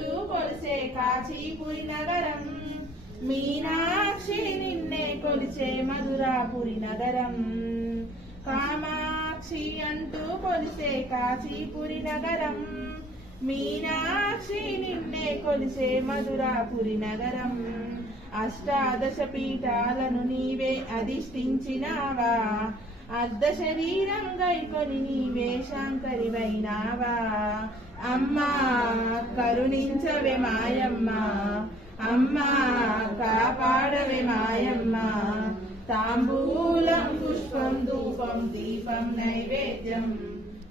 చుట్టూ కొలిసే కాచీపురి నగరం. మీనాక్షి నిన్నే కొలిచే మధురాపురి నగరం. కామాక్షి అంటూ కొలిసే కాచీపురి నగరం. మీనాక్షి నిన్నే కొలిసే మధురాపురి నగరం. అష్టాదశ పీఠాలను నీవే అధిష్ఠించినావా? అర్ధ శరీరం గైకొని నీవే శాంకరివైనావా? అమ్మా కరుణించవే మాయమ్మ. అమ్మా కాపాడవే మాయమ్మ. తాంబూలం పుష్పం ధూపం దీపం నైవేద్యం.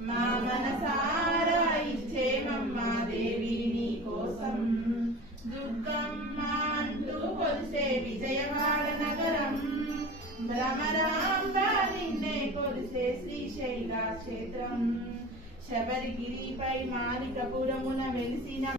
మా మనసారా ఇచ్చేమమ్మా దేవి నీ కోసం. దుర్గమ్మ అంటూ కొలిసే విజయవాడ నగరం. భ్రమరాంబ నిన్నే కొలిసే శ్రీశైల క్షేత్రం శబరిగిరిపై మాలికపురమున వెలిసిన